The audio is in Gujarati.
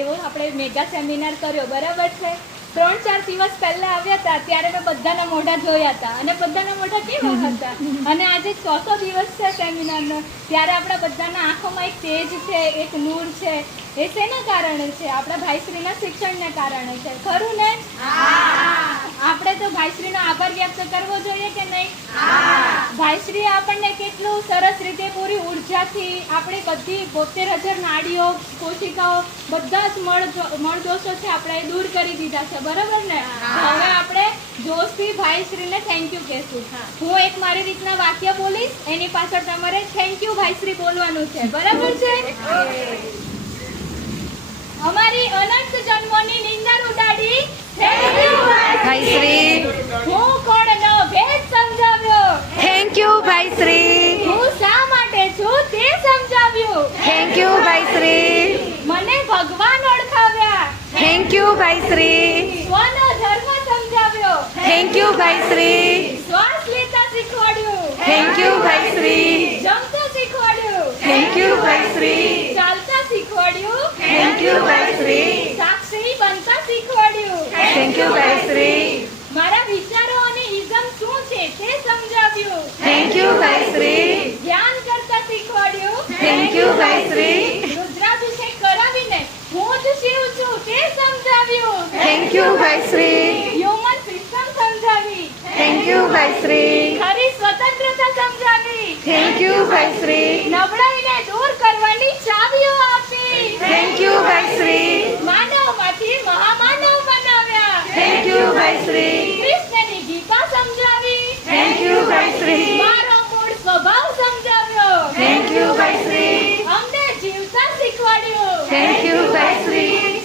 એવો આપણે મેગા સેમિનાર કર્યો, બરાબર છે. 3-4 દિવસ પહેલા આવ્યા હતા ત્યારે મેં બધાના મોઢા જોયા હતા અને બધાના મોઢા કેવા હતા. અને આજે 600 દિવસ છે સેમિનારનો, ત્યારે આપણા બધાના આંખોમાં એક તેજ છે, એક નૂર છે. એ શેના કારણે છે? આપણા ભાઈશ્રીના શિક્ષણને કારણે છે. ખરું ને? આપણે તો ભાઈશ્રીનો આભાર વ્યક્ત કરવો જોઈએ કે નહીં? ભાઈશ્રીએ આપણને કેટલું સરસ રીતે પૂરી ઉર્જાથી આપણી બધી 72,000 નાડીઓ, કોશિકાઓ, બધા જ મળદોષો છે આપણે દૂર કરી દીધા છે, બરાબર ને? હવે આપણે જોશથી ભાઈશ્રીને થેન્ક યુ કહેશું. હું એક મારી રીતના વાક્ય બોલીશ, એની પાછળ તમારે થેન્ક યુ ભાઈશ્રી બોલવાનું છે, બરાબર છે? અમારી અનંત જન્મોની નિંદર ઉડાડી થેન્ક યુ ભાઈશ્રી. હું કોણનો ભેદ સમજાવ્યો થેન્ક યુ ભાઈશ્રી. હું શા માટે છું તે સમજાવ્યું થેન્ક યુ ભાઈશ્રી. મને ભગવાન ઓળખાવ્યા થેન્ક યુ ભાઈશ્રી. સ્વનો ધર્મ સમજાવ્યો થેન્ક યુ ભાઈશ્રી. શ્વાસ લેતા શીખવાડ્યું થેન્ક યુ ભાઈશ્રી. જમતા શીખવાડ્યું થેન્ક યુ ભાઈશ્રી. ચાલતા શીખવાડ્યું થેન્ક યુ ભાઈશ્રી. સાક્ષી બનતા શીખવાડ્યું થેન્ક યુ ભાઈશ્રી. મારા વિચારો અને ઇઝમ શું છે તે સમજાવ્યું થેન્ક યુ ભાઈશ્રી. ધ્યાન કરતા શીખવાડ્યું થેન્ક યુ ભાઈશ્રી. રુદ્રાભિષેક કરાવીને હું જ શિવ છું તે સમજાવ્યું thank you Bhaishri. Human system સમજાવી થેન્ક યુ ભાઈશ્રી. ખરી સ્વતંત્રતા સમજાવી થેન્ક યુ ભાઈશ્રી. નબળાઈને દૂર કરવાની ચાવીઓ આપી થેન્ક યુ ભાઈશ્રી. માનવમાંથી મહામાનવ બનાવ્યા થેન્ક યુ ભાઈશ્રી. કૃષ્ણની ગીતા સમજાવી થેન્ક યુ ભાઈશ્રી. મારો મૂળ સ્વભાવ સમજાવ્યો થેન્ક યુ ભાઈશ્રી. અમને જીવતા શીખવાડ્યું થેન્ક યુ ભાઈશ્રી.